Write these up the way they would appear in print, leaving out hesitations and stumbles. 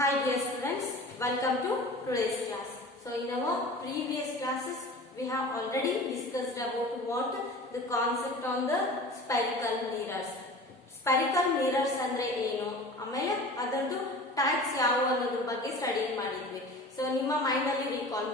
Hi dear students, welcome to today's class. So in our previous classes, we have already discussed about what the concept on the spherical mirrors. Spherical mirrors ಅಂದ್ರೆ ಏನು, ಆಮೇಲೆ ಅದೊಂದು types ಯಾವುವು ಅನ್ನೋದ್ರ ಬಗ್ಗೆ study ಮಾಡಿದ್ವಿ. So ನಿಮ್ಮ mind ಅಲ್ಲಿ ರೀಕಾಲ್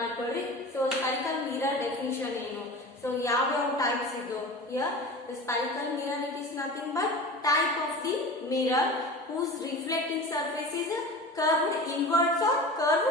ಮಾಡ್ಕೊಳ್ಳಿ. ಸೊ ಸ್ಫೆರಿಕಲ್ ಮಿರರ್ ಡೆಫಿನಿಷನ್ ಏನು, ಸೊ ಯಾವ ಟೈಪ್ಸ್ ಇದು. Here the spherical mirror, it is nothing but type of the mirror whose reflecting surface is curved inwards or curved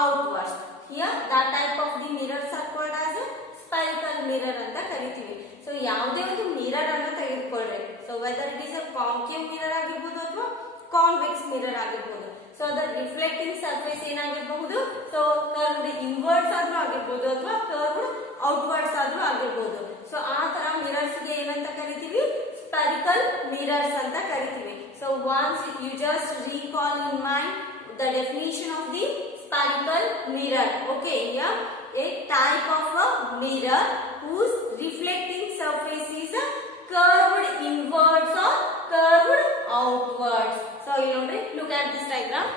outwards. Here that type of the mirrors are called as spherical mirror ಅಂತ ಕರಿತೀವಿ. So ಯಾವುದೇ ಒಂದು mirror ಅನ್ನು ತೆಗೆದುಕೊಳ್ಳ್ರಿ. So whether it is a concave mirror ಆಗಿರ್ಬೋದು ಅಥವಾ convex mirror ಆಗಿರ್ಬೋದು. So ಅದರ ರಿಫ್ಲೆಕ್ಟಿಂಗ್ ಸರ್ಫೇಸ್ ಏನಾಗಿರಬಹುದು, ಸೊ ಕರ್ವ್ಡ್ ಇನ್ವರ್ಡ್ಸ್ ಆದ್ರೂ ಆಗಿರ್ಬೋದು ಅಥವಾ ಕರ್ವ್ಡ್ ಔಟ್ವರ್ಡ್ಸ್ ಆದ್ರೂ ಆಗಿರ್ಬೋದು. ಸೊ ಆ ತರ ಮಿರರ್ಸ್ ಗೆ ಏನಂತ ಕರಿತೀವಿ, ಸ್ಫೆರಿಕಲ್ ಮಿರರ್ಸ್ ಅಂತ ಕರಿತೀವಿ. So once you just recall in mind the definition of the spherical mirror. Okay, yeah, a type of a mirror whose reflecting surface is curved inwards or curved outwards. So you know, look at this diagram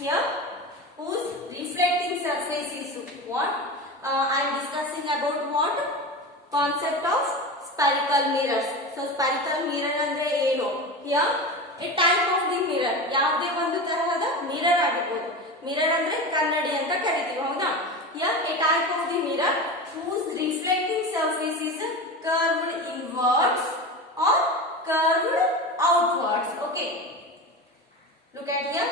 here. Whose reflecting surface is what? I am discussing about what concept of spherical mirrors. So spherical mirror andre ಏನು. Here a type of the mirror, ಯಾವುದೇ ಒಂದು ತರಹದ mirror ಆಗಿರಬಹುದು. Mirror ಅಂದ್ರೆ ಕನ್ನಡಿ ಅಂತ ಕರಿತೀವಿ, ಹೌದಾ. Here a type of the mirror whose reflecting surface is curved inwards or curved outwards. Okay, look at here.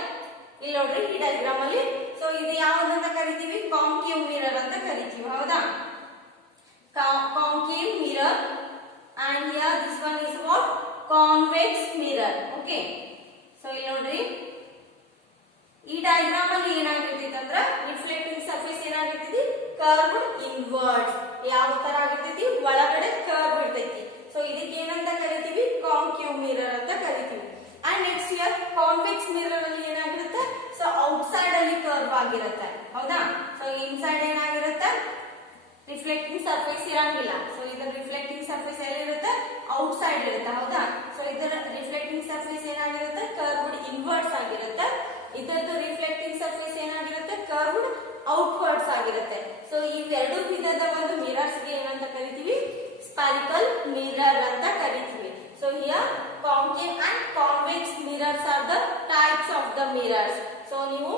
ಇಲ್ಲಿ ನೋಡ್ರಿ ಈ ಡಯಾಗ್ರಾಮ್ ಅಲ್ಲಿ. ಸೊ ಇದು ಯಾವುದಂತ ಕರಿತೀವಿ, ಕಾನ್ಕೇವ್ ಮಿರರ್ ಅಂತ ಕರಿತೀವಿ, ಹೌದಾ. Concave mirror. and here this one is what, convex mirror. Okay, so ಇಲ್ಲಿ ನೋಡ್ರಿ ಈ ಡಯಾಗ್ರಾಮ್ ಅಲ್ಲಿ ಏನಾಗಿರ್ತೈತಿ ಅಂದ್ರ ರಿಫ್ಲೆಕ್ಟಿಂಗ್ ಸರ್ಫೇಸ್ ಏನಾಗಿರ್ತೈತಿ, ಕರ್ವ್ಡ್ ಇನ್ವರ್ಡ್ಸ್. ಯಾವ ತರ ಆಗಿರ್ತೈತಿ, ಒಳಗಡೆ ಕರ್ವ್ ಇರ್ತೈತಿ. ಸೊ ಇದಕ್ಕೆ ಏನಂತ ಕರಿತೀವಿ, ಕಾನ್ಕೇವ್ ಮಿರರ್ ಅಂತ ಕರಿತೀವಿ. And next year convex mirror ಅಲ್ಲಿ ಏನಾಗಿರುತ್ತೆ, ಸೊ ಔಟ್ಸೈಡ್ ಅಲ್ಲಿ ಕರ್ವ್ ಆಗಿರುತ್ತೆ, ಹೌದಾ. ಸೊ ಇನ್ಸೈಡ್ ಏನಾಗಿರುತ್ತೆ, ರಿಫ್ಲೆಕ್ಟಿಂಗ್ ಸರ್ಫೇಸ್ ಇರಂಗಿಲ್ಲ. ಸೊ ಇದರ ರಿಫ್ಲೆಕ್ಟಿಂಗ್ ಸರ್ಫೇಸ್ ಎಲ್ಲಿರುತ್ತೆ, ಔಟ್ಸೈಡ್ ಇರುತ್ತೆ, ಹೌದಾ. ಸೊ ಇದರ ರಿಫ್ಲೆಕ್ಟಿಂಗ್ ಸರ್ಫೇಸ್ ಏನಾಗಿರುತ್ತೆ, ಕರ್ವ್ಡ್ ಇನ್ವರ್ಡ್ಸ್ ಆಗಿರುತ್ತೆ. ಇದರದ್ದು ರಿಫ್ಲೆಕ್ಟಿಂಗ್ ಸರ್ಫೇಸ್ ಏನಾಗಿರುತ್ತೆ, ಕರ್ವ್ಡ್ ಔಟ್ವರ್ಡ್ಸ್ ಆಗಿರುತ್ತೆ. ಸೊ ಇವೆರಡು ವಿಧದ ಒಂದು ಮಿರರ್ಸ್ ಗೆ ಏನಂತ ಕರಿತೀವಿ, ಸ್ಫೆರಿಕಲ್ ಮಿರರ್ ಅಂತ ಕರಿತೀವಿ. So here concave and convex mirrors are the types of the mirrors. So ನೀವು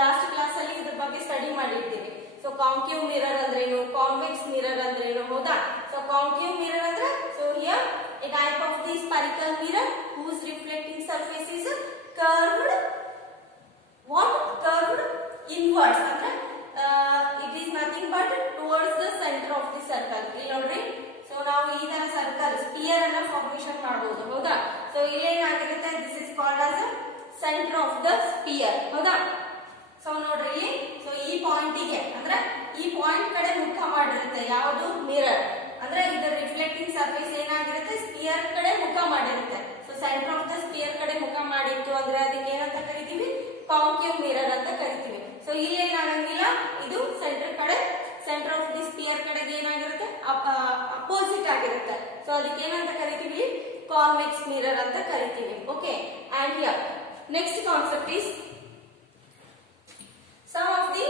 ಲಾಸ್ಟ್ ಕ್ಲಾಸ್ ಅಲ್ಲಿ ಇದ್ರ ಬಗ್ಗೆ ಸ್ಟಡಿ ಮಾಡಿರ್ತೀವಿ. ಸೊ ಕಾನ್ಕೇವ್ ಮಿರರ್ ಅಂದ್ರೆ ಏನು, ಕಾನ್ವೆಕ್ಸ್ ಮಿರರ್ ಅಂದ್ರೆ ಏನು, ಹೌದಾ. ಸೊ ಕಾನ್ಕೇವ್ ಮಿರರ್ ಅಂದ್ರೆ, so here a type of the spherical mirror whose reflecting surface is curved, what, curved inwards ಅಂದ್ರೆ it is nothing but towards the center of the circle. ಇಲ್ಲಿ ನೋಡ್ರಿ, so ನಾವು ಈ ತರ ಸರ್ಕಲ್ ಸ್ಪಿಯರ್ ಅನ್ನ formation ಮಾಡಬಹುದು, ಹೌದಾ. ಸೊ ಇಲ್ಲಿ ಏನಾಗಿರುತ್ತೆ, this is called as centre of the sphere, ಹೌದಾ. ಸೊ ನೋಡ್ರಿ, ಸೊ ಈ ಪಾಯಿಂಟ್ ಗೆ ಅಂದ್ರೆ ಈ ಪಾಯಿಂಟ್ ಕಡೆ ಮುಖ ಮಾಡಿರುತ್ತೆ ಯಾವುದು, ಮಿರರ್. ಅಂದ್ರೆ ಇದರ ರಿಫ್ಲೆಕ್ಟಿಂಗ್ ಸರ್ಫೇಸ್ ಏನಾಗಿರುತ್ತೆ, ಸ್ಪಿಯರ್ ಕಡೆ ಮುಖ ಮಾಡಿರುತ್ತೆ. So centre of the sphere ಕಡೆ ಮುಖ ಮಾಡಿತ್ತು ಅಂದ್ರೆ ಅದಕ್ಕೆ ಏನಂತ ಕರಿತೀವಿ, ಕಾನ್ಕೇವ್ ಮಿರರ್ ಅಂತ ಕರಿತೀವಿ. ಸೊ ಇಲ್ಲಿ ಏನಾಗಂಗಿಲ್ಲ, ಇದು ಸೆಂಟರ್ ಆಫ್ ದಿ ಸ್ಪಿಯರ್ ಕಡೆಗೆ ಏನಾಗಿರುತ್ತೆ, ಅಪೋಸಿಟ್ ಆಗಿರುತ್ತೆ. ಸೊ ಅದಕ್ಕೆ ಏನಂತ ಕರಿತೀವಿ, ಕಾನ್ವೆಕ್ಸ್ ಮಿರರ್ ಅಂತ ಕರಿತೀವಿ. Okay, and here next concept is some of the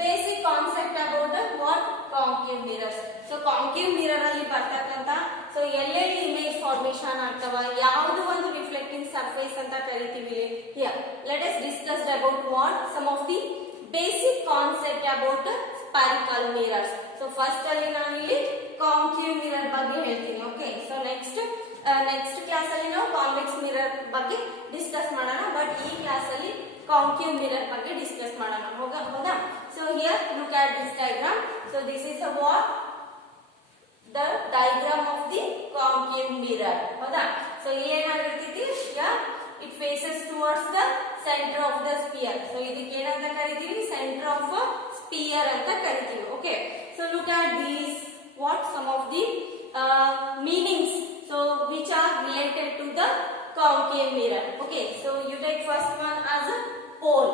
basic concept about the what concave mirrors. So concave mirror ಅಲ್ಲಿ ಬರ್ತಕ್ಕಂತ, ಸೊ ಎಲ್ಲೆಲ್ಲಿ ಇಮೇಜ್ ಫಾರ್ಮೇಶನ್ ಆಗ್ತವ, ಯಾವುದು ಒಂದು ರಿಫ್ಲೆಕ್ಟಿಂಗ್ ಸರ್ಫೇಸ್ ಅಂತ ಕರಿತೀವಿ. Here let us discuss about what some of the basic concept about spherical mirrors. So first ಅಲ್ಲಿ ನಾನು ಇಲ್ಲಿ concave mirror ಬಗ್ಗೆ ಹೇಳ್ತೀನಿ. ಓಕೆ, ಸೊ ನೆಕ್ಸ್ಟ್ ಕ್ಲಾಸ್ ಅಲ್ಲಿ ನಾವು ಕಾನ್ವೆಕ್ಸ್ ಮಿರರ್ ಬಗ್ಗೆ ಡಿಸ್ಕಸ್ ಮಾಡೋಣ. ಬಟ್ ಈ ಕ್ಲಾಸ್ ಅಲ್ಲಿ ಕಾನ್ಕೇವ್ ಮಿರರ್ ಬಗ್ಗೆ ಡಿಸ್ಕಸ್ ಮಾಡೋಣ, ಹೌದಾ. So here look at this diagram. So this is what the diagram of the concave mirror, ಹೌದಾ. ಸೊ ಏನಾಗಿರ್ತೈತಿ, it faces towards the centre of the sphere. So ಇದಕ್ಕೆ ಏನಂತ ಕರಿತೀವಿ, ಸೆಂಟರ್ ಆಫ್ ಸ್ಪಿಯರ್ ಅಂತ ಕರಿತೀವಿ. Okay, so look at these what some of the meanings, so which are related to the concave mirror. Okay, so you take first one as a pole.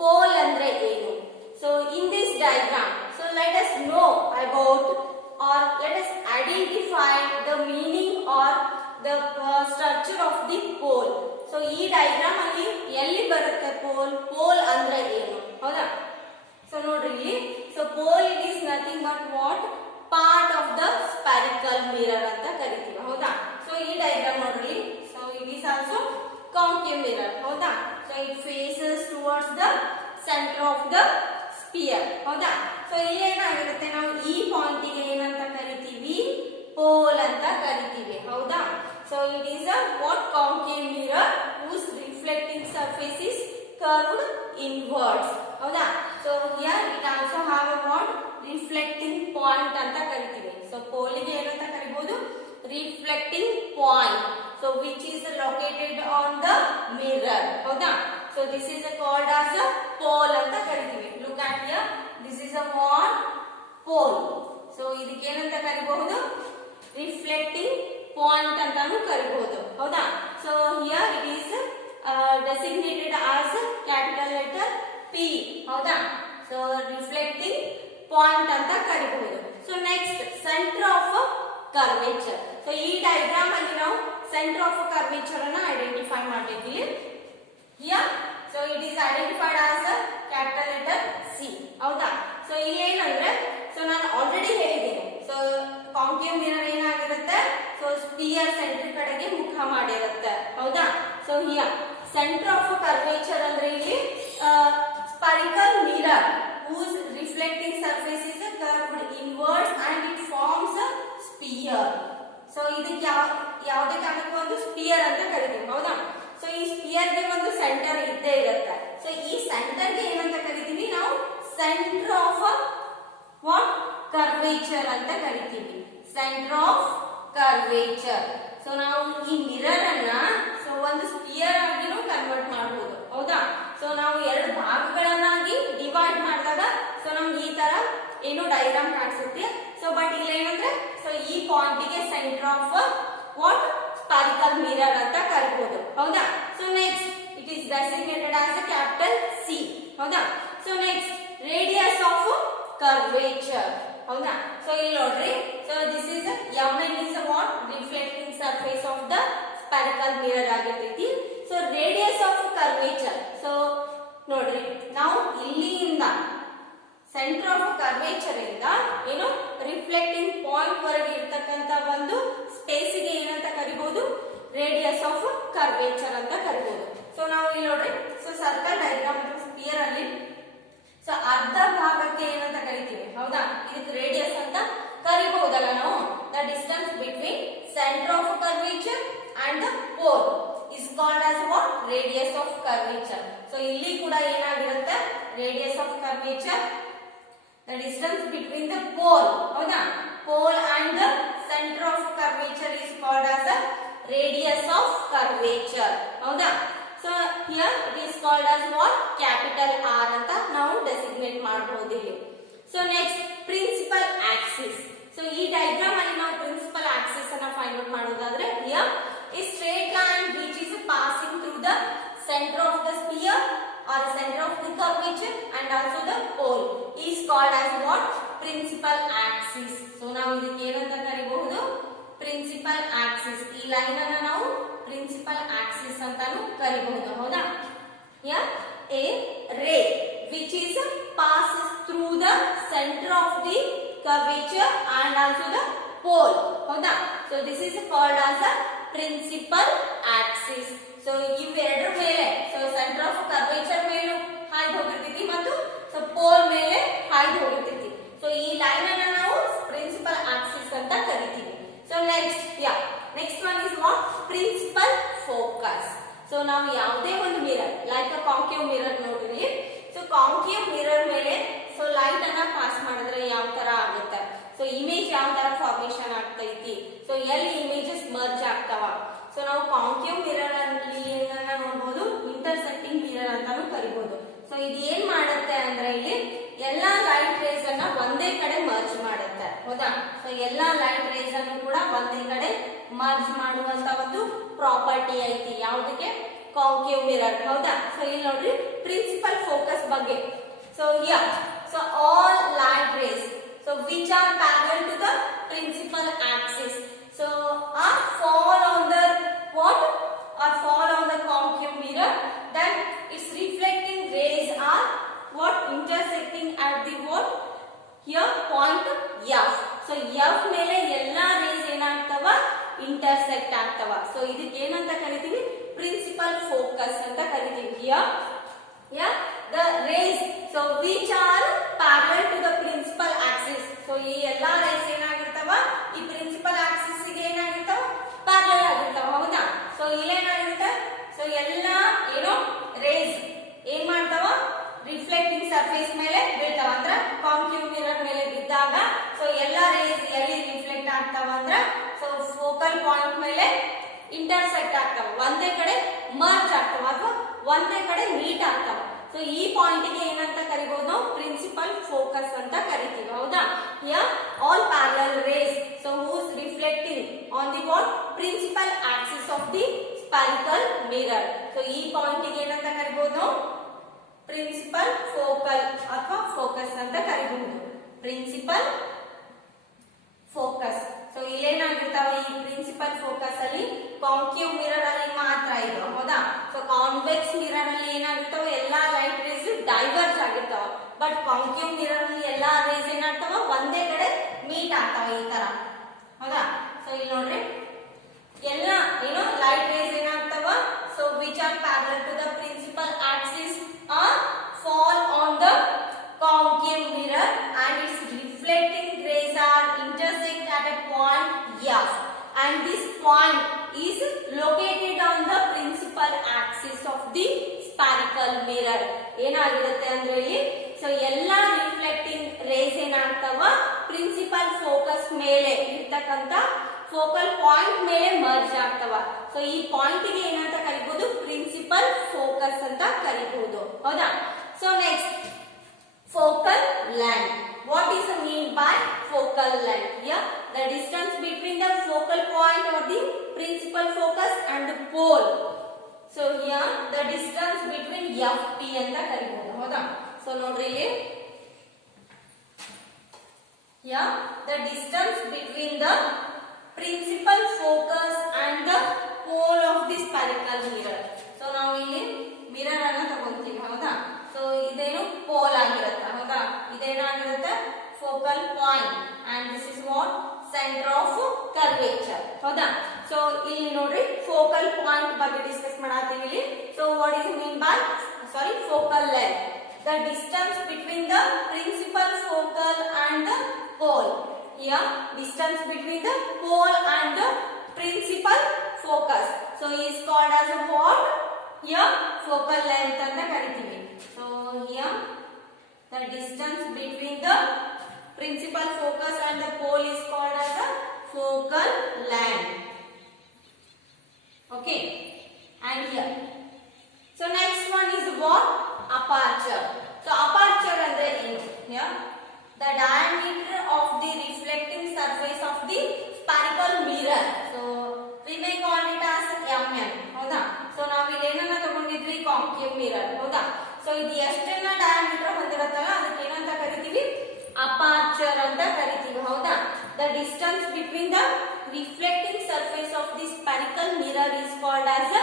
Pole andre ಏನು. So in this diagram, so let us know about or let us identify the meaning or the structure of the pole. So ಈ diagram ಅಲ್ಲಿ ಎಲ್ಲಿ mirror ಹೌದಾ. So it faces towards the centre of the sphere ಹೌದಾ. So ಇಲ್ಲಿ ಏನಾಗಿರುತ್ತೆ, ನಾವು ಈ ಪಾಯಿಂಟಿಗೆ ಏನಂತ ಕರಿತೀವಿ, ಪೋಲ್ ಅಂತ ಕರಿತೀವಿ ಹೌದಾ. So it is a what concave mirror whose reflecting surface is curved inwards ಹೌದಾ. So here it also have a what reflecting point ಅಂತ ಕರಿತೀವಿ. ಸೊ ಪೋಲಿಗೆ ಏನಂತ ಕರಿಬಹುದು, reflecting point. So which is located on the mirror ಹೌದಾ. So this is called as a pole ಅಂತ ಕರಿತೀವಿ. Look at here, this is a what pole. So ಇದಕ್ಕೆ ಏನಂತ ಕರಿಬಹುದು, ರಿಫ್ಲೆಕ್ಟಿಂಗ್ ಪಾಯಿಂಟ್ ಅಂತಾನು ಕರಿಬಹುದು ಹೌದಾ. So here it is designated as capital letter P ಹೌದಾ. ಸೊ ರಿಫ್ಲೆಕ್ಟಿಂಗ್ ಪಾಯಿಂಟ್ ಅಂತ ಕರಿಬಹುದು. So next centre of curvature. So ಈ ಡಯಾಗ್ರಾಮ್ ಅಲ್ಲಿ ನಾವು ಸೆಂಟರ್ ಆಫ್ ಕರ್ವೇಚರ್ ಅನ್ನು ಐಡೆಂಟಿಫೈ ಮಾಡಬೇಕಿಲ್ಲಿ. Here so it is identified as capital letter C ಹೌದಾ. So ಇಲ್ಲಿ ಏನಂದ್ರೆ, ಸೊ ನಾನು ಆಲ್ರೆಡಿ ಹೇಳಿದ್ದೀನಿ, ಸೊ ಕಾಂಕೇವ್ ಮಿರರ್ ಏನಾಗಿರುತ್ತೆ, ಸೊ ಸ್ಪಿಯರ್ ಸೆಂಟರ್ ಕಡೆಗೆ ಮುಖ ಮಾಡಿರುತ್ತೆ ಹೌದಾ. So here centre of curvature ಅಂದ್ರೆ ಇಲ್ಲಿ spherical mirror whose reflecting surface is curved inwards and it forms a sphere. So ಇದಕ್ಕೆ ಯಾವುದೇ ಕಾರಣಕ್ಕೂ ಒಂದು ಸ್ಪಿಯರ್ ಅಂತ ಕರಿತೀವಿ ಹೌದಾ. ಸೊ ಈ ಸ್ಪಿಯರ್ ಗೆ ಒಂದು ಸೆಂಟರ್ ಇದ್ದೇ ಇರುತ್ತೆ. ಸೊ ಈ ಸೆಂಟರ್ ಗೆ ಏನಂತ ಕರಿತೀವಿ ನಾವು, ಸೆಂಟರ್ ಆಫ್ ವಾಟ್ ಕರ್ವೇಚರ್ ಅಂತ ಕರಿತೀವಿ, ಸೆಂಟರ್ ಆಫ್ ಕರ್ವೇಚರ್. ಸೊ ನಾವು ಈ ಮಿರರ್ ಅನ್ನ ಸೊ ಒಂದು ಸ್ಪಿಯರ್ ಆಗಿನೂ ಕನ್ವರ್ಟ್ ಮಾಡಬಹುದು ಹೌದಾ. ಸೊ ನಾವು ಎರಡು ಭಾಗಗಳನ್ನಾಗಿ ಡಿವೈಡ್ ಮಾಡಿದಾಗ ಸೊ ನಮ್ಗೆ ಈ ತರ ಏನು ಡಯಾಗ್ರಾಮ್ ಕಾಣಿಸುತ್ತೆ. ಸೊ ಬಟ್ ಇಲ್ಲಿ ಏನಂದ್ರೆ, ಸೊ ಈ ಪಾಯಿಂಟಿಗೆ centre of what spherical mirror ಅಂತ ಕರಿಬಹುದು ಹೌದಾ. So next it is designated as capital C ಹೌದಾ. So next radius of curvature ಹೌದಾ. ಸೊ ಇಲ್ಲಿ ನೋಡ್ರಿ, so this is mn is what reflecting surface of the spherical mirror ಆಗಿರ್ತೈತಿ. So radius of curvature, so ನೋಡ್ರಿ ನಾವು ಇಲ್ಲಿಂದ centre of curvature ಇಂದ ಏನು ರಿಫ್ಲೆಕ್ಟಿಂಗ್ ಪಾಯಿಂಟ್ ವರೆಗೆ ಇರ್ತಕ್ಕಂತ ಒಂದು ಸ್ಪೇಸ್ ಗೆ ಏನಂತ ಕರಿಬಹುದು, ರೇಡಿಯಸ್ ಆಫ್ ಕರ್ವೇಚರ್ ಅಂತ ಕರಿಬಹುದು. ಸೊ ನಾವು ಇಲ್ಲಿ ನೋಡ್ರಿ, ಸೊ ಸರ್ಕಲ್ ಡಯಾಗ್ರಾಮ್ ಅಥವಾ ಸ್ಪಿಯರ್ ಅಲ್ಲಿ ಸೊ ಅರ್ಧ ಭಾಗಕ್ಕೆ ಏನಂತ ಕರಿತೀವಿ ಹೌದಾ, ಇದಕ್ಕೆ ರೇಡಿಯಸ್ ಅಂತ ಕರಿಬಹುದಲ್ಲ ನಾವು. The distance between centre of curvature and the pole is called as what, radius of curvature. So ಇಲ್ಲಿ ಕೂಡ ಏನಾಗಿರುತ್ತೆ, radius of curvature, the distance between the pole ಹೌದಾ, pole and the centre of curvature is called as a radius of curvature ಹೌದಾ. So here it is called as what, capital R ಅಂತ ನಾವು designate ಮಾಡಬಹುದು ಇಲ್ಲಿ. So next principal axis. So ಈ diagram ಅಲ್ಲಿ ನಾವು principal Axis ಅನ್ನ find out ಮಾಡೋದಾದ್ರೆ, here a straight line which is passing through the center of the sphere or center of the curvature and also the pole is called as what, principal axis. So ನಾವು ಇದಕ್ಕೆ ಏನಂತ ಕರಿಬಹುದು, principal Axis. ಈ line ಅನ್ನು ನಾವು principal Axis ಅಂತಾನು ಕರಿಬಹುದು ಹೌದಾ. Here a ray which is passes through the center of the curvature and also the pole ಹೌದಾ. So this is called as a principal axis. So ಇವೆರಡರ ಮೇಲೆ, ಸೊ ಸೆಂಟರ್ ಆಫ್ ಕರ್ವೇಚರ್ ಮೇಲೆ ಹಾಯ್ದು ಹೋಗಿರ್ತೈತಿ ಮತ್ತು so pole ಮೇಲೆ ಹಾಯ್ದು ಹೋಗಿರ್ತೈತಿ. So ಈ line ಅನ್ನ ನಾವು principal axis ಅಂತ ಕರಿತೀವಿ. So next one is what, principal focus. So ನಾವು ಯಾವುದೇ ಒಂದು mirror like a concave mirror ನೋಡ್ರಿ. ಸೊ ಕಾಂಕೇವ್ ಮಿರರ್ ಮೇಲೆ ಸೊ ಲೈಟ್ ಅನ್ನ ಪಾಸ್ ಮಾಡಿದ್ರೆ ಯಾವ ತರ ಆಗುತ್ತೆ, ಸೊ ಇಮೇಜ್ ಯಾವ ತರ ಫಾರ್ಮೇಶನ್ ಆಗ್ತೈತಿ, ಸೊ ಎಲ್ಲಿ ಇಮೇಜಸ್ ಮರ್ಜ್ ಆಗ್ತಾವ. ಸೊ ನಾವು ಕಾಂಕೇವ್ ಮಿರರ್ ಅಲ್ಲಿ ಏನನ್ನ ನೋಡಬಹುದು, ಇಂಟರ್ಸೆಕ್ಟಿಂಗ್ ಮಿರರ್ ಅಂತಾನು ಕರಿಬಹುದು. ಸೊ ಇದು ಏನ್ ಮಾಡುತ್ತೆ ಅಂದ್ರೆ ಇಲ್ಲಿ ಎಲ್ಲಾ ಲೈಟ್ ರೇಸ್ ಅನ್ನ ಒಂದೇ ಕಡೆ ಮರ್ಜ್ ಮಾಡುತ್ತೆ ಹೌದಾ. ಸೊ ಎಲ್ಲಾ ಲೈಟ್ ರೇಸ್ ಅನ್ನು ಕೂಡ ಒಂದೇ ಕಡೆ ಮರ್ಜ್ ಮಾಡುವಂತ ಒಂದು ಪ್ರಾಪರ್ಟಿ ಐತಿ ಯಾವುದಕ್ಕೆ, ಕಾಂಕೇವ್ ಮಿರರ್ ಹೌದಾ. ಸೊ ಇಲ್ಲಿ ನೋಡ್ರಿ ಪ್ರಿನ್ಸಿಪಲ್ ಫೋಕಸ್ ಬಗ್ಗೆ. So here so all light rays so which are parallel to the principal axis so are fall on the what, or fall on the concave mirror, then its reflecting rays are what, intersecting at the what, here point F. so F ಮೇಲೆ ಎಲ್ಲಾ rays ಏನಾಗ್ತವ, intersect ಆಗ್ತವ. So ಇದಕ್ಕೆ ಏನಂತ ಕರಿತೀವಿ, principal focus here. Yeah, the rays so which are parallel to the principal axis. So ಈ ಎಲ್ಲಾ rays ಏನಾಗಿರ್ತಾವ ಈ principal axis ಗೆ ಏನಾಗಿರ್ತಾವ parallel ಆಗಿರ್ತಾವ ಹೌದಾ. ಸೊ ಇಲ್ಲಿ ಏನಾಗಿರುತ್ತೆ ಸೊ ಎಲ್ಲಾ ಏನೋ rays ಏನ್ ಮಾಡ್ತಾವ ರಿಫ್ಲೆಕ್ಟಿಂಗ್ ಸರ್ಫೇಸ್ ಮೇಲೆ ಬೀಳ್ತಾವ ಅಂದ್ರ ಕಾನ್ಕೇವ್ ಮಿರರ್ ಮೇಲೆ ಬಿದ್ದಾಗ ಸೊ ಎಲ್ಲಾ rays ಎಲ್ಲಿ ರಿಫ್ಲೆಕ್ಟ್ ಆಗ್ತಾವ ಅಂದ್ರ ಸೊ ಫೋಕಲ್ ಪಾಯಿಂಟ್ ಮೇಲೆ ಇಂಟರ್ಸೆಕ್ಟ್ ಆಗ್ತಾವ ಒಂದೇ ಕಡೆ ಮರ್ಜ್ ಆಗ್ತಾವ ಅಥವಾ ಒಂದೇ ಕಡೆ ಮೀಟ್ ಆಗ್ತಾವ. ಸೊ ಈ ಪಾಯಿಂಟ್ ಗೆ ಏನಂತ ಕರಿಬಹುದು ನಾವು ಪ್ರಿನ್ಸಿಪಲ್ ಫೋಕಸ್ ಅಂತ ಕರಿತೀವಿ ಹೌದಾ. Here all parallel rays so whose reflecting on the what principal axis of the spherical mirror. So ಈ ಪಾಯಿಂಟ್ ಗೆ ಏನಂತ ಕರಿಬಹುದು ನಾವು ಪ್ರಿನ್ಸಿಪಲ್ ಫೋಕಲ್ ಅಥವಾ ಫೋಕಸ್ ಅಂತ ಕರಿಬಹುದು. ಪ್ರಿನ್ಸಿಪಲ್ ಫೋಕಸ್ ಸೊ ಇಲ್ಲೇನಾಗಿರ್ತಾವ ಈ ಪ್ರಿನ್ಸಿಪಲ್ ಫೋಕಸ್ ಅಲ್ಲಿ ಕಾನ್ಕೇವ್ ಮಿರರ್ ಅಲ್ಲಿ ಮಾತ್ರ ಇದು ಹೌದಾ. ಸೊ ಕಾನ್ವೆಕ್ಸ್ ಮಿರರ್ ಅಲ್ಲಿ ಏನಾಗಿರ್ತಾವ ಎಲ್ಲಾ ಲೈಟ್ ರೇಸ್ ಡೈವರ್ಜ್ ಆಗಿರ್ತಾವ. ಬಟ್ ಕಾನ್ಕೇವ್ ಮಿರರ್ ಅಲ್ಲಿ ಎಲ್ಲಾ ರೇಸ್ ಏನಾಗ್ತಾವ ಒಂದೇ ಕಡೆ ಮೀಟ್ ಆಗ್ತಾವ ಈ ತರ ಹೌದಾ. ಸೊ ಇಲ್ಲಿ ನೋಡ್ರಿ ಎಲ್ಲ ಏನೋ ಲೈಟ್ ರೇಸ್ ಏನಾಗ್ತಾವ so which are parallel to the principal axis are fall on the concave mirror and its reflecting rays are intersect at a point F and this point is located on the principal axis of the spherical mirror. ಏನಾಗಿರುತ್ತೆ ಅಂದ್ರೆ ಇಲ್ಲಿ so ಎಲ್ಲಾ reflecting race ಏನಾಗ್ತಾವ principal focus ಮೇಲೆ ಇರ್ತಕ್ಕಂತ focal point ಮೇಲೆ merge ಆಗ್ತಾವ. So ಈ point ಗೆ ಏನಂತ ಕರಿಬಹುದು ಪ್ರಿನ್ಸಿಪಲ್ ಫೋಕಸ್ ಅಂತ ಕರಿಬಹುದು ಹೌದಾ. So next focal length. What is the mean by focal length? Here the distance between the focal point or the principal focus and the pole. So here the distance between FP and the karibodu hauda. So nodri ಇಲ್ಲಿ here the distance between the principal focus and the pole of the spherical mirror. So ನಾವು ಇಲ್ಲಿ mirror ಅನ್ನು ತಗೊಂತೀವಿ ಹೌದಾ. So ಇದೇನು pole ಆಗಿರುತ್ತೆ ಹೌದಾ. ಇದೇನಾಗಿರುತ್ತೆ focal point and this is what centre of curvature ಹೌದಾ. ಸೊ ಇಲ್ಲಿ ನೋಡ್ರಿ ಫೋಕಲ್ ಪಾಯಿಂಟ್ ಬಗ್ಗೆ ಡಿಸ್ಕಸ್ ಮಾಡಾತೀವಿ ಇಲ್ಲಿ. So what is mean by sorry focal length the distance between the principal focal and the pole. Here distance between the pole and the principal focus so is called as what here focal length ಅಂತ ಕರಿತೀವಿ. So here the distance between the principal focus and the pole is called as a focal length. Okay, and here so next one is what aperture. So aperture andre ಏನು here the diameter of the reflecting surface of the spherical mirror. So we may call it as mm ಹೌದಾ. So ನಾವು ಇಲ್ಲಿ ಏನನ್ನ ತಗೊಂಡಿದ್ವಿ concave mirror ಹೌದಾ. So ಇದು ಎಷ್ಟನ್ನ diameter ಹೊಂದಿರುತ್ತಲ್ಲ ಅದಕ್ಕೆ ಏನಂತ ಕರಿತೀವಿ ಅಪರ್ಚರ್ ಅಂತ ಕರಿತೀವಿ ಹೌದಾ. The distance between the reflecting surface of the spherical mirror is called as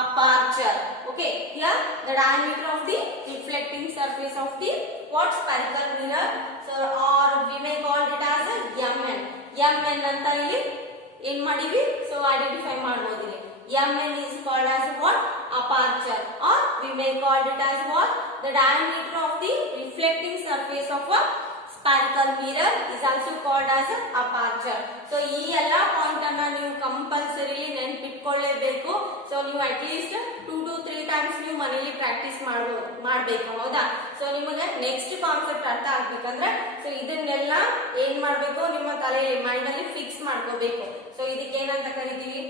aperture. Okay, here the diameter of the reflecting surface of the what spherical mirror. So or we may call it as a mn. mn ಅಂತ ಇಲ್ಲಿ ಏನ್ ಮಾಡಿವಿ so identify ಮಾಡಬಹುದು ಇಲ್ಲಿ. mn is called as what aperture or we may call it as what the diameter of the reflecting surface of a spherical mirror is also called as aperture. So ಈ ಎಲ್ಲ point ಅನ್ನ ನೀವು compulsorily ನೆನಪಿಟ್ಕೊಳ್ಳೇಬೇಕು. So ನೀವು at least 2 to 3 times ನೀವು ಮನೆಯಲ್ಲಿ practice ಮಾಡಬೇಕು ಹೌದಾ. So ನಿಮಗೆ ನೆಕ್ಸ್ಟ್ ಕಾನ್ಸೆಪ್ಟ್ ಅರ್ಥ ಆಗ್ಬೇಕಂದ್ರೆ ಸೊ ಇದನ್ನೆಲ್ಲ ಏನ್ ಮಾಡಬೇಕು ನಿಮ್ಮ ತಲೆಯಲ್ಲಿ ಮೈಂಡ್ ಅಲ್ಲಿ ಫಿಕ್ಸ್ ಮಾಡ್ಕೋಬೇಕು. ಸೊ ಇದಕ್ಕೆ ಏನಂತ ಕರಿತೀವಿ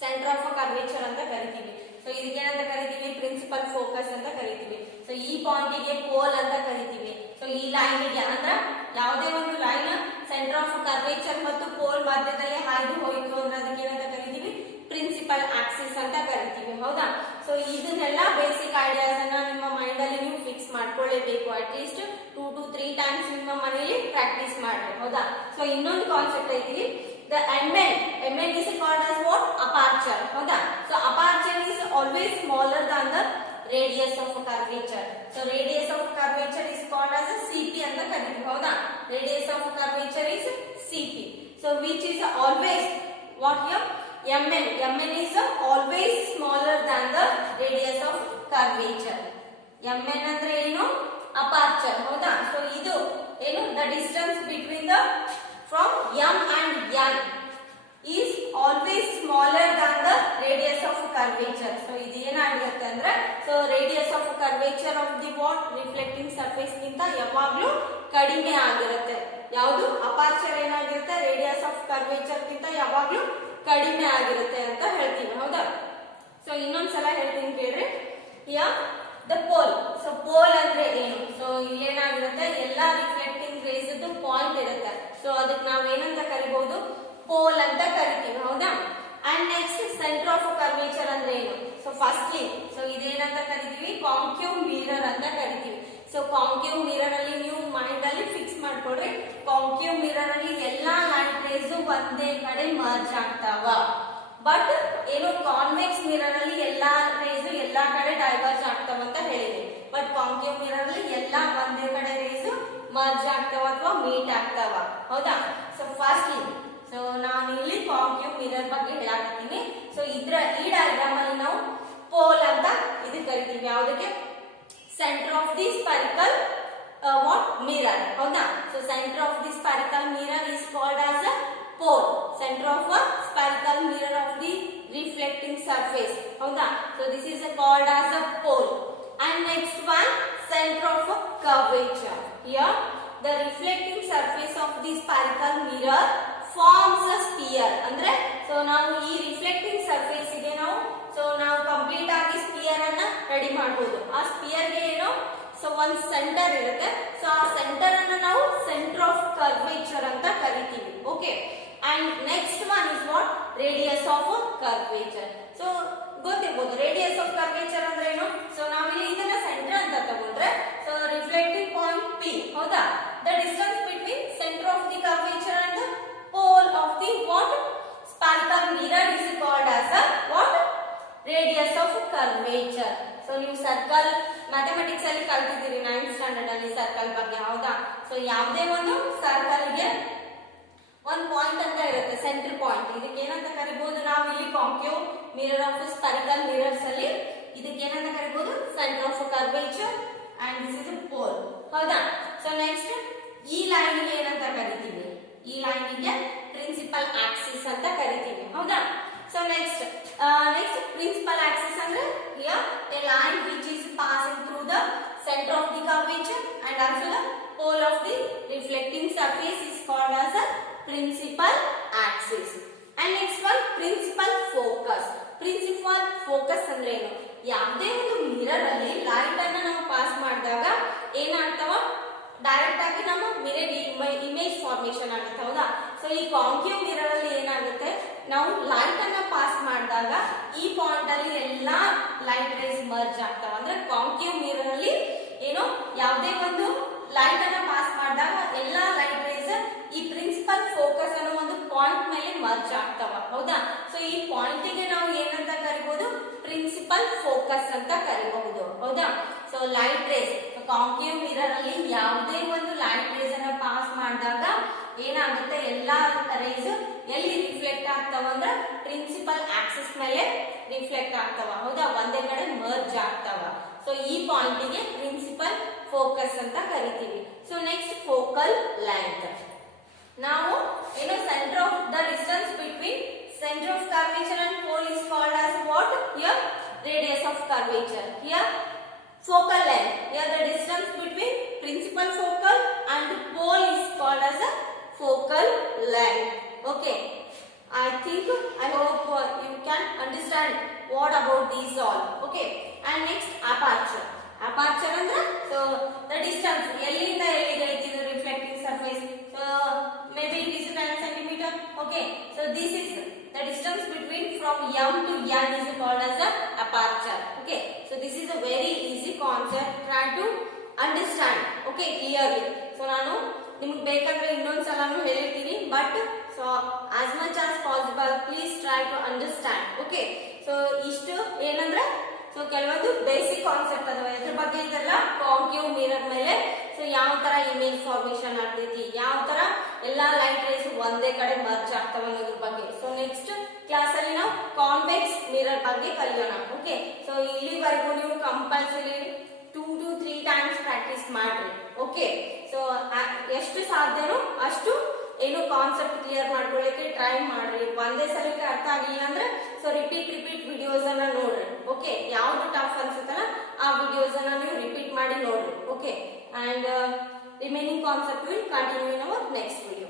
ಸೆಂಟರ್ ಆಫ್ ಕರ್ವೇಚರ್ ಅಂತ ಕರಿತೀವಿ. ಸೊ ಇದಕ್ಕೆ ಏನಂತ ಕರಿತೀವಿ ಪ್ರಿನ್ಸಿಪಲ್ ಫೋಕಸ್ ಅಂತ ಕರಿತೀವಿ. ಸೊ ಈ ಪಾಯಿಂಟ್ ಗೆ ಪೋಲ್ ಅಂತ ಕರಿತೀವಿ. ಸೊ ಈ ಲೈನ್ ಇದೆ ಅಂದ್ರೆ ಯಾವುದೇ ಒಂದು ಲೈನ್ ಸೆಂಟರ್ ಆಫ್ ಕರ್ವೇಚರ್ ಮತ್ತು ಪೋಲ್ ಮಧ್ಯದಲ್ಲಿ ಹಾಯ್ದು ಹೋಯಿತು ಅಂದ್ರೆ ಅದಕ್ಕೆ ಏನಂತ ಕರಿತೀವಿ ಪ್ರಿನ್ಸಿಪಲ್ ಆಕ್ಸಿಸ್ ಅಂತ ಕರಿತೀವಿ ಹೌದಾ. ಸೊ ಇದನ್ನೆಲ್ಲ ಬೇಸಿಕ್ ಐಡಿಯಾಸ್ ಅನ್ನ ನಿಮ್ಮ ಮೈಂಡ್ ಅಲ್ಲಿ ನೀವು ಫಿಕ್ಸ್ ಮಾಡ್ಕೊಳ್ಳೇಬೇಕು. ಅಟ್ ಲೀಸ್ಟ್ 2 to 3 ಟೈಮ್ಸ್ ನಿಮ್ಮ ಮನೆಯಲ್ಲಿ ಪ್ರಾಕ್ಟೀಸ್ ಮಾಡ್ರಿ ಹೌದಾ. ಸೊ ಇನ್ನೊಂದು ಕಾನ್ಸೆಪ್ಟ್ ಐತಿ the mn is called as what aperture hauda. So aperture is always smaller than the radius of curvature. So radius of curvature is called as a cp anta kariti hauda. Radius of curvature is cp. So which is always what here mn is always smaller than the radius of curvature. mn ಅಂದ್ರೆ ಏನು? Aperture. ಹೌದಾ? So ಇದು ಏನು? The distance between the from m and n is always smaller than the radius of curvature. So ಇದು ಏನಾಗಿರುತ್ತೆ ಅಂದ್ರೆ so radius of curvature of the what reflecting surface ಗಿಂತ ಯಾವಾಗಲೂ ಕಡಿಮೆ ಆಗಿರುತ್ತೆ. ಯಾವುದು? ಅಪರ್ಚರ್ ಏನಾಗಿರುತ್ತೆ? ರೇಡಿಯಸ್ ಆಫ್ ಕರ್ವೇಚರ್ ಗಿಂತ ಯಾವಾಗಲೂ ಕಡಿಮೆ ಆಗಿರುತ್ತೆ ಅಂತ ಹೇಳ್ತೀವಿ. ಹೌದಾ? ಸೊ ಇನ್ನೊಂದ್ಸಲ ಹೇಳ್ತೀನಿ ಕೇಳ್ರಿ. The pole. ಸೊ ಪೋಲ್ ಅಂದ್ರೆ ಏನು? ಸೊ ಇಲ್ಲೇನಾಗಿರುತ್ತೆ? ಎಲ್ಲಾ ರಿಫ್ಲೆಕ್ಟಿಂಗ್ ರೇಸ್ ಪಾಯಿಂಟ್ ಇರುತ್ತೆ. ಸೊ ಅದಕ್ಕೆ ನಾವು ಏನಂತ ಕರಿಬಹುದು? ಪೋಲ್ ಅಂತ ಕರಿತೀವಿ. ಹೌದಾ? And next centre of curvature ಅಂದ್ರೆ ಏನು? ಸೊ ಫಸ್ಟ್ಲಿ ಸೊ ಇದೇನಂತ ಕರಿತೀವಿ? ಕಾಂಕೇವ್ ಮಿರರ್ ಅಂತ ಕರಿತೀವಿ. ಸೊ ಕಾಂಕೇವ್ ಮಿರರ್ ಅಲ್ಲಿ ನೀವು ಮೈಂಡ್ ಅಲ್ಲಿ ಫಿಕ್ಸ್ ಮಾಡ್ಕೊಡ್ರಿ. ಕಾಂಕೇವ್ ಮಿರರ್ ಅಲ್ಲಿ ಎಲ್ಲಾ ಲೈಟ್ ರೇಸ್ ಒಂದೇ ಕಡೆ ಮರ್ಜ್ ಆಗ್ತಾವ. ಬಟ್ ಏನು ಕಾನ್ವೆಕ್ಸ್ ಮಿರರ್ ಅಲ್ಲಿ ಎಲ್ಲಾ ರೇಸ್ ಎಲ್ಲಾ ಕಡೆ ಡೈವರ್ಜ್ ಆಗ್ತಾವ ಅಂತ ಹೇಳಿದ್ವಿ. ಬಟ್ ಕಾಂಕೇವ್ ಮಿರರ್ ಅಲ್ಲಿ ಎಲ್ಲಾ ಒಂದೇ ಕಡೆ ರೇಸ್ ಮರ್ಜ್ ಆಗ್ತಾವ ಅಥವಾ ಮೀಟ್ ಆಗ್ತಾವ. ಹೌದಾ? ಸೊ ಫಸ್ಟ್ಲಿ ಸೊ ನಾನು ಇಲ್ಲಿ ಕಾಂಕೇವ್ ಮಿರರ್ ಬಗ್ಗೆ ಹೇಳಾಕತ್ತೀನಿ. ಸೊ ಈ ಡಯಾಗ್ರಾಮ್ ಅಲ್ಲಿ ನಾವು ಪೋಲ್ ಅಂತ ಇದು ಕರಿತೀವಿ. ಯಾವುದಕ್ಕೆ? Centre of the spherical what mirror. ಹೌದಾ? So centre of the spherical mirror is called as a pole. Center of a spherical mirror of the reflecting surface. ಹೌದಾ? So this is called as a pole. And next one, center of a curvature. Here the reflecting surface of the spherical mirror forms a sphere. ಅಂದ್ರೆ so ನಾವು ಈ reflecting surface ಗೆ ನಾವು complete ಆಗಿ spear ಅನ್ನ ready ಮಾಡಬಹುದು. ಆ spear ಗೆ ಏನು? ಸೊ ಒಂದು ಸೆಂಟರ್ ಇರುತ್ತೆ. ಸೊ ಆ ಸೆಂಟರ್ ಅನ್ನು ನಾವು ಸೆಂಟರ್ ಆಫ್ ಕರ್ವೇಚರ್ ಅಂತ ಕರಿತೀವಿ. Okay. And next one is what? Radius of curvature. So ಗೊತ್ತಿರ್ಬೋದು ರೇಡಿಯಸ್ ಆಫ್ ಕರ್ವೇಚರ್ ಅಂದ್ರೆ ಏನು? ಸೊ ನಾವು ಇಲ್ಲಿ ಇದನ್ನ ಸೆಂಟರ್ ಅಂತ ತಗೊಂಡ್ರೆ ಸೊ ರಿಫ್ಲೆಕ್ಟಿಂಗ್ ಪಾಯಿಂಟ್ P. ಹೌದಾ? The distance between centre of the curvature and the pole of the what spherical mirror is called as a what? Radius of curvature. So ನೀವು circle mathematics ಅಲ್ಲಿ ಕಲ್ತಿದ್ದೀರಿ 9th standard ಅಲ್ಲಿ circle ಬಗ್ಗೆ. ಹೌದಾ? So ಯಾವುದೇ ಒಂದು circle ಗೆ ಒಂದು ಪಾಯಿಂಟ್ ಅಂತ ಇರುತ್ತೆ, ಸೆಂಟರ್ ಪಾಯಿಂಟ್. ಇದಕ್ಕೆ ಏನಂತ ಕರಿಬಹುದು? ನಾವು ಇಲ್ಲಿ concave mirror of spherical mirrors ಅಲ್ಲಿ ಇದಕ್ಕೆ ಏನಂತ ಕರಿಬಹುದು? Centre of curvature and this is pole. ಹೌದಾ? ಸೊ ನೆಕ್ಸ್ಟ್ ಈ ಲೈನ್ ಗೆ ಏನಂತ ಕರಿತೀವಿ? ಈ ಲೈನ್ ಗೆ ಪ್ರಿನ್ಸಿಪಲ್ ಆಕ್ಸಿಸ್ ಅಂತ ಕರಿತೀವಿ. ಹೌದಾ? ಸೊ ನೆಕ್ಸ್ಟ್ ಪ್ರಿನ್ಸಿಪಲ್ ಆಕ್ಸಿಸ್ ಅಂದ್ರೆ here a line which is passing through the center of the curvature and also the pole of the reflecting surface is called as a principal axis. And next one, principal focus. Principal focus ಅಂದ್ರೆ ಏನು? ಯಾವುದೇ ಒಂದು mirror ಅಲ್ಲಿ light ಅನ್ನ ನಾವು pass ಮಾಡಿದಾಗ ಏನಾಗ್ತಾವ? Direct ಆಗಿ ನಮ್ಮ ಮಿರರ್ ಇಮೇಜ್ ಫಾರ್ಮೇಶನ್ ಆಗುತ್ತೆ. ಹೌದಾ? ಸೊ ಈ ಕಾಂಕೇವ್ ಮಿರರ್ ಅಲ್ಲಿ ಏನಾಗುತ್ತೆ? ನಾವು ಲೈಟ್ ಅನ್ನ ಪಾಸ್ ಮಾಡಿದಾಗ ಈ ಪಾಯಿಂಟ್ ಅಲ್ಲಿ ಎಲ್ಲಾ ಲೈಟ್ ರೇಸ್ ಮರ್ಜ್ ಆಗ್ತಾವ. ಅಂದ್ರೆ ಕಾಂಕೇವ್ ಮಿರರ್ ಅಲ್ಲಿ ಏನು ಯಾವುದೇ ಒಂದು ಲೈಟ್ ಅನ್ನ ಪಾಸ್ ಮಾಡಿದಾಗ ಎಲ್ಲಾ ಲೈಟ್ ರೇಸ್ ಈ ಪ್ರಿನ್ಸಿಪಲ್ ಫೋಕಸ್ ಅನ್ನೋ ಒಂದು ಪಾಯಿಂಟ್ ಮೇಲೆ ಮರ್ಜ್ ಆಗ್ತಾವ. ಹೌದಾ? ಸೊ ಈ ಪಾಯಿಂಟ್ ಗೆ ನಾವು ಏನಂತ ಕರಿಬಹುದು? ಪ್ರಿನ್ಸಿಪಲ್ ಫೋಕಸ್ ಅಂತ ಕರಿಬಹುದು. ಹೌದಾ? So light rays concave mirror ಅಲ್ಲಿ ಯಾವುದೇ ಒಂದು ಲೈಟ್ ರೇಸ್ ಅನ್ನ ಪಾಸ್ ಮಾಡಿದಾಗ ಏನಾಗುತ್ತೆ? ಎಲ್ಲಾ ರೇಸ್ ಎಲ್ಲಿ ರಿಫ್ಲೆಕ್ಟ್ ಆಗ್ತಾವ ಅಂದ್ರೆ ಪ್ರಿನ್ಸಿಪಲ್ ಆಕ್ಸಿಸ್ ಮೇಲೆ ರಿಫ್ಲೆಕ್ಟ್ ಆಗ್ತಾವ. ಹೌದಾ? ಒಂದೇ ಕಡೆ ಮರ್ಜ್ ಆಗ್ತಾವ. ಸೊ ಈ ಪಾಯಿಂಟ್ ಗೆ ಪ್ರಿನ್ಸಿಪಲ್ ಫೋಕಸ್ ಅಂತ ಕರಿತೀವಿ. So next focal length. ನಾವು ಏನು centre of the distance between center of curvature and pole is called as what? Here radius of curvature. Here focal length. Here the distance between principal focal and pole is called as a focal length. Okay. I hope you can understand what about these all. Okay. And next aperture. Aperture ಅಂದ್ರೆ so the distance ಎಲ್ಲಿಂದ ಎಲ್ಲಿಗೆ ಇದು reflecting surface. So maybe it is 9 centimeter. Okay. So this is the distance between from M to N is called as a aperture. Okay. So this is a very easy concept. Try to understand. Okay, clearly. So ನಾನು ನಿಮಗೆ ಬೇಕಾದ್ರೆ ಇನ್ನೊಂದು ಸಲನೂ ಹೇಳ್ತೀನಿ. But so as much as possible please try to understand. Okay. So ಇಷ್ಟು ಏನಂದ್ರೆ so ಕೆಲವೊಂದು basic concept ಅದಾವ. ಇದ್ರ ಬಗ್ಗೆ ಇದೆಲ್ಲ ಕಾಂಕೇವ್ ಮಿರರ್ ಮೇಲೆ ಸೊ ಯಾವ ತರ ಇಮೇಜ್ ಫಾರ್ಮೇಶನ್ ಆಗ್ತೈತಿ, ಯಾವ ತರ ಎಲ್ಲಾ ಲೈಟ್ ರೇಸ್ ಒಂದೇ ಕಡೆ ಮರ್ಜ್ ಆಗ್ತಾವ ಅನ್ನೋದ್ರ ಬಗ್ಗೆ. ಸೊ ನೆಕ್ಸ್ಟ್ ಕ್ಲಾಸ್ ಅಲ್ಲಿ ನಾವು ಕಾನ್ವೆಕ್ಸ್ ಮಿರರ್ ಬಗ್ಗೆ ಕಲಿಯೋಣ. ಓಕೆ. ಸೊ ಇಲ್ಲಿವರೆಗೂ ನೀವು ಕಂಪಲ್ಸರಿ 2 to 3 ಟೈಮ್ಸ್ ಪ್ರಾಕ್ಟೀಸ್ ಮಾಡ್ರಿ. ಓಕೆ, ಸೊ ಎಷ್ಟು ಸಾಧ್ಯನೋ ಅಷ್ಟು ಏನು ಕಾನ್ಸೆಪ್ಟ್ ಕ್ಲಿಯರ್ ಮಾಡ್ಕೊಳ್ಳಿಕ್ಕೆ ಟ್ರೈ ಮಾಡ್ರಿ. ಒಂದೇ ಸಲಕ್ಕೆ ಅರ್ಥ ಆಗಿಲ್ಲ ಅಂದ್ರೆ ಸೊ ರಿಪೀಟ್ ವಿಡಿಯೋಸ್ ಅನ್ನ ನೋಡ್ರಿ. ಓಕೆ, ಯಾವ್ದು ಟಫ್ ಅನ್ಸುತ್ತಲ್ಲ ಆ ವಿಡಿಯೋಸ್ ಅನ್ನ ನೀವು ರಿಪೀಟ್ ಮಾಡಿ ನೋಡ್ರಿ. Okay, and remaining concept will continue in our next video.